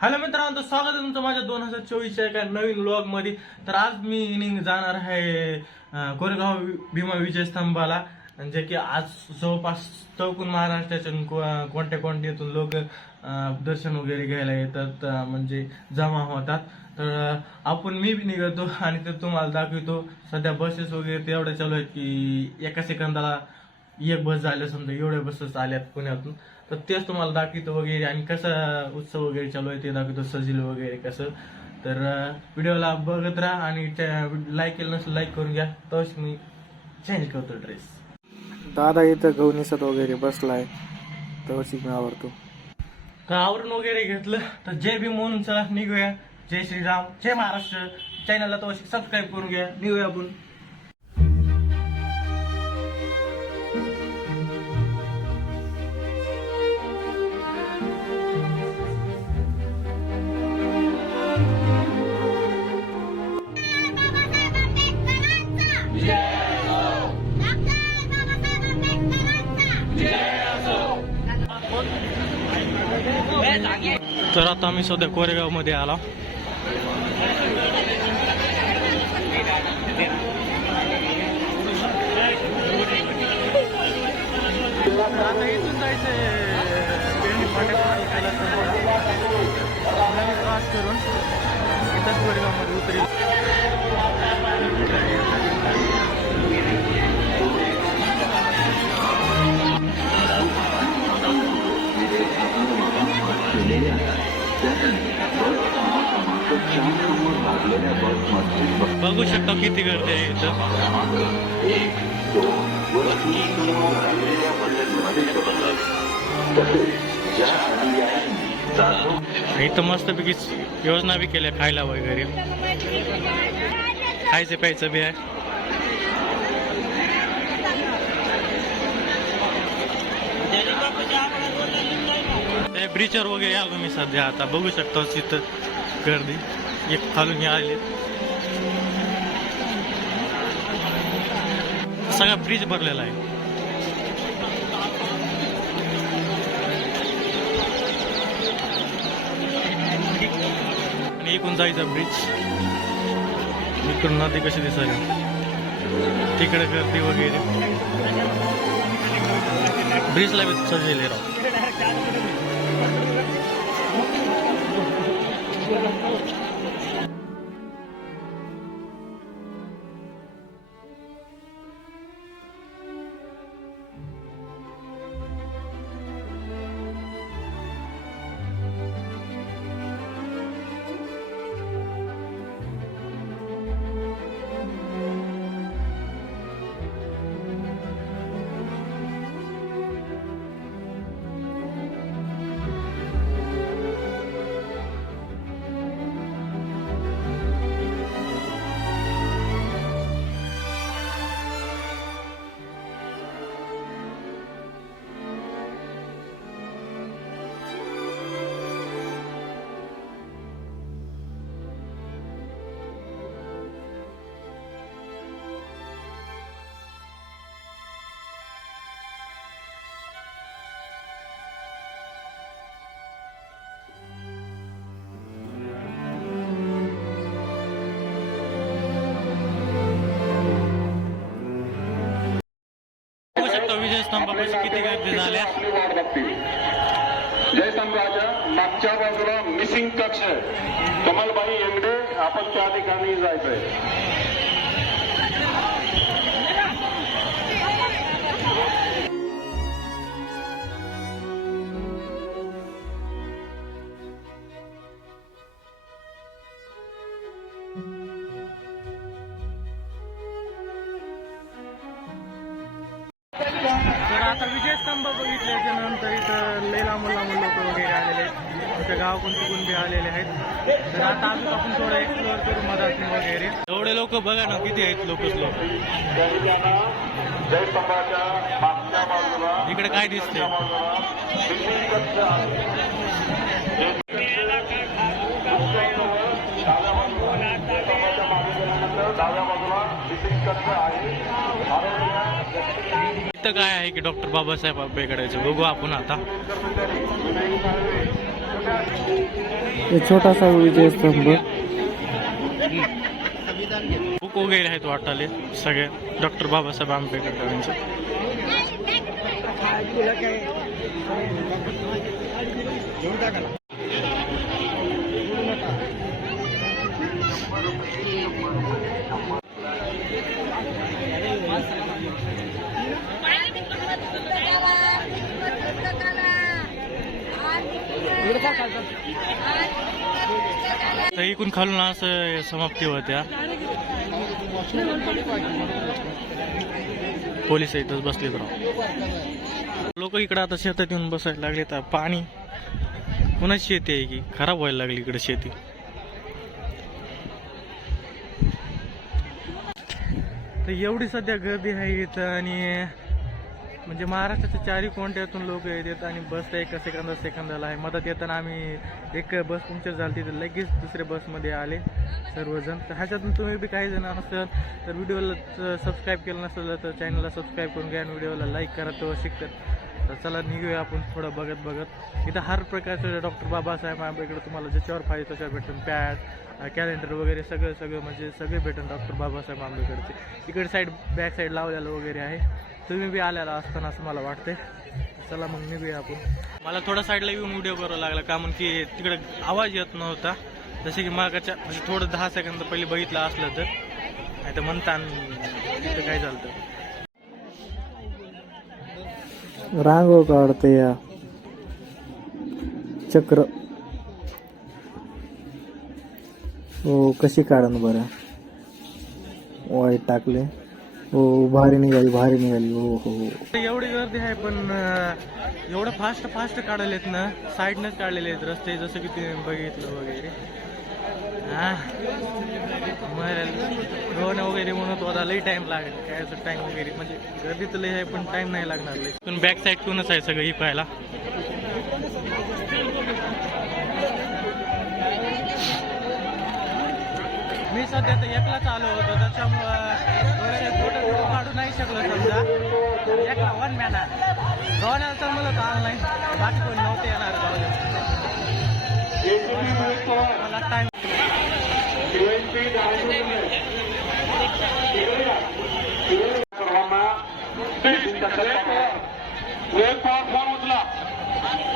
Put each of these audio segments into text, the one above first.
Hello मित्रांनो, स्वागत आहे तुमचं माझ्या 2024च्या एका नवीन व्लॉग मध्ये। तर आज मी जाणार आहे कोरेगाव भीमा विजय स्तंभाला, जे की आज जवळपास चौकून महाराष्ट्राच्या कोणत्यातून लोक दर्शन वगैरे घ्यायला येतात, म्हणजे जमा होतात। तर मी बी निघतो आणि ते तुम्हाला दाखवतो। सध्या बसेस वगैरे ते एवढ्या चालू आहेत की एका सेकंदाला एक बस झाल्या, समजा एवढ्या बसेस आल्यात पुण्यातून। तर तेच तुम्हाला दाखवतो वगैरे, आणि कसं उत्सव वगैरे चालू आहे ते दाखवतो, सजलं वगैरे कसं। तर व्हिडिओला बघत राहा आणि लाईक केलं नसेल लाईक करून घ्या, तोच मी चेंज करतो ड्रेस। दादा इथं गवनीसत वगैरे बसलाय, तवशी मी आवडतो। तर आवरून वगैरे घेतलं तर जय भीम म्हणून चला निघूया। जय श्रीराम, जय महाराष्ट्र। चॅनलला तो सबस्क्राईब करून घ्या, निघूया आपण। तर आता आम्ही सध्या कोरेगाव मध्ये आलो। आता इथून जायचंय क्रॉस करून इथंच कोरेगाव मध्ये उतरेल। बघू शकता किती गर्दी आहे इथं। इथं मस्तपैकी योजना बी केल्या, खायला वगैरे, खायचं प्यायचं बी आहे। ब्रिजवर वगैरे आलो मी सध्या। आता बघू शकतो तिथं गर्दी एक खालून आली, सगळा ब्रिज भरलेला आहे। आणि इकडून जायचं ब्रिज, इकडून नदी कशी दिसायला, तिकडे गर्दी वगैरे, ब्रिजला बी सजलेले राव। विजय स्तंभापाशी किती गर्दी झाल्या। जयस्तंभाच्या मागच्या बाजूला मिसिंग कक्ष आहे, कमलबाई येंगडे, आपण त्या ठिकाणी जायचंय। तर आता विजय स्तंभ बघितल्याच्या नंतर इथं लई लांबून लोक वगैरे आलेले आहेत, इथं गावातून तिकून बी आलेले आहेत। तर आता अजून आपण थोडं एक्सप्लोअर करू मधातून वगैरे। एवढे लोक बघा ना किती आहेत लोक। जयस्तंभाच्या मागच्या बाजूला इकडे काय दिसते, मिसिंग कक्ष आहे। डाव्या बाजूला मिसिंग कक्ष आहे। इथं काय आहे की डॉक्टर बाबासाहेब आंबेडकरांचं, बघू आपण आता। हे छोटासा विजय स्तंभ. बुक वगैरे आहेत वाटाले सगळे डॉक्टर बाबासाहेब आंबेडकर यांचे. तर इकडून खालून असं समाप्ती होत्या. पोलीस इथंच बसलेत राव. लोक इकडे आता शेतात येऊन बसायला लागले. तर पाणी कोणाची शेती आहे की खराब व्हायला लागली इकडे शेती. तर एवढी सध्या गर्दी आहे इथं. आणि म्हणजे महाराष्ट्राच्या चारी कोणत्यातून लोक येतात आणि बस एका सेकंदाला आहे. मधात येताना आम्ही एक बस पंक्चर झाली तर लगेच दुसऱ्या बसमध्ये आले सर्वजण. तर ह्याच्यातून तुम्ही बी काही जण असाल तर व्हिडिओला सबस्क्राईब केलं नसेल तर चॅनलला सबस्क्राईब करून घ्या आणि व्हिडिओला लाईक करा. तो शिकतात. तर चला निघूया आपण थोडं बघत. इथं हर प्रकारचं डॉक्टर बाबासाहेब आंबेडकर तुम्हाला ज्याच्यावर पाहिजे त्याच्यावर भेटून पॅड कॅलेंडर वगैरे सगळं म्हणजे सगळे भेटून डॉक्टर बाबासाहेब आंबेडकरचे. इकडे साईड बॅक साईड लावलेलं वगैरे आहे. तुम्ही बी आलेला असताना असं मला वाटतंय. चला मग निघूया आपण. मला थोडा साईडला येऊन व्हिडिओ करावा लागला का म्हणून की तिकडे आवाज येत नव्हता. जसे की मागाच्या म्हणजे थोडं 10 सेकंद पहिले बघितलं असलं तर नाही तर म्हणता तिथं काय झालं. रांगोळ काढते या चक्र. हो कशी काढन बरं. वाईट टाकले. हो भारी निघाली. हो हो. एवढी गर्दी आहे पण एवढं फास्ट काढलेत ना. साईडनंच काढलेले आहेत रस्ते जसं की ते बघितलं वगैरे. रोहन वगैरे म्हणत होता लई टाइम लागेल. काय टाइम वगैरे म्हणजे गर्दी तर लई आहे पण टाइम नाही लागणार लई. पण बॅक साईड कोणच आहे सगळं ही पाहायला. मी सध्या तर एकलाच आलो होतो त्याच्यामुळं फोटो काढू नाही शकलो. समजा एकला वन मॅन रोहण्याला तर मला तर ऑनलाईन बाकी कोण नव्हते येणार. मला टाइम फोन उचला.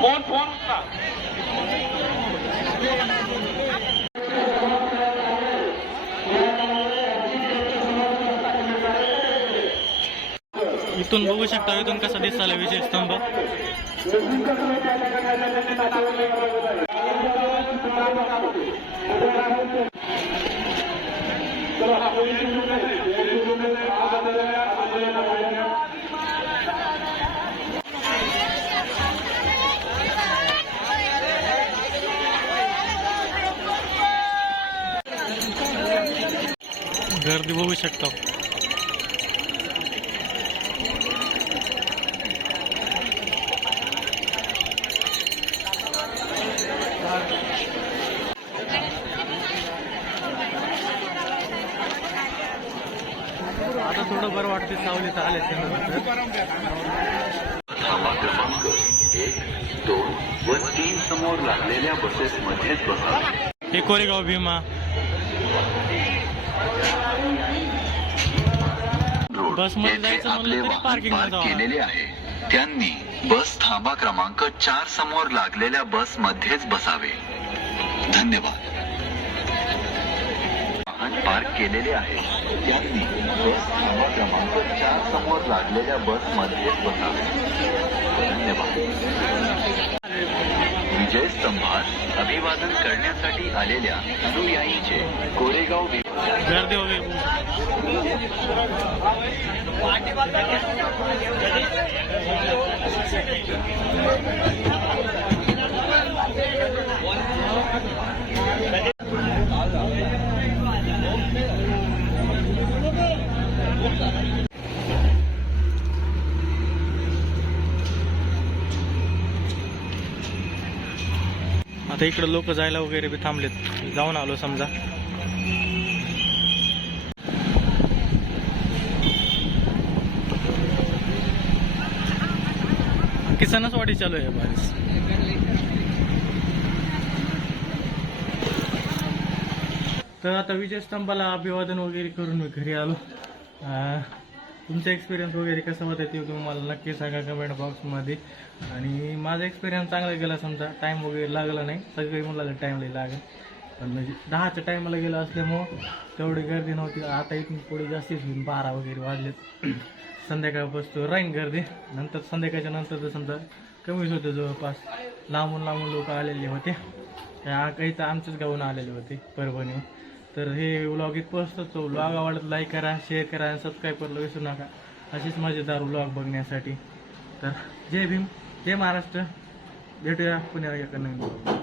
फोन उचला. इथून बघू शकता. इथून कसा दिसायला विजय स्तंभ. गर्दी बघू शकता. आता थोडं बरं वाटते सावलीत आले. क्रमांक 1, 2 व 3 समोर लागलेल्या बसेस मध्येच बसा. हे कोरेगाव भीमा बसमध्ये जायचं म्हणलं तरी पार्किंग केलेले आहे. त्यांनी बस थांबा क्रमांक 4 समोर लागलेल्या बस मध्येच बसावे. धन्यवाद. वाहन पार्क केलेले आहे. त्यांनी बस थांबा क्रमांक 4 समोर लागलेल्या बस मध्येच बसावे. धन्यवाद. विजय स्तंभास अभिवादन करण्यासाठी आलेल्या अनुयायींचे कोरेगाव गर्दी वगैरे आता इकडे लोक जायला वगैरे बी थांबलेत. जाऊन आलो समजा. किसनसवाडी चालू आहे बारीस. तर आता विजयस्तंभाला अभिवादन वगैरे करून मी घरी आलो. तुमचा एक्सपिरियन्स वगैरे कसा होता ते तुम्ही मला नक्की सांगा कमेंट बॉक्समध्ये. आणि माझा एक्सपिरियन्स चांगला गेला, समजा टाईम वगैरे लागला नाही. सगळे मुलाला टाईम लागेल, पण म्हणजे 10च्या टाईमला गेला असल्यामुळं तेवढी गर्दी नव्हती. आता इथून पुढे जास्तीच होईल, 12 वगैरे वाजलेत. संध्याकाळपासून राहीन गर्दी. नंतर संध्याकाळच्या नंतर तर समजा कमीच होतं, जवळपास लांबून लोक आलेले होते. काही तर आमच्याच गावून आलेले होते, परभणीहून. तर हे व्लॉग इथं तो व्लॉग आवडत लाईक करा, शेअर करा आणि सबस्क्राईब करायला विसरू नका, अशीच मजेदार व्लॉग बघण्यासाठी. तर जय भीम, जय महाराष्ट्र. भेटूया पुन्हा एका नवीन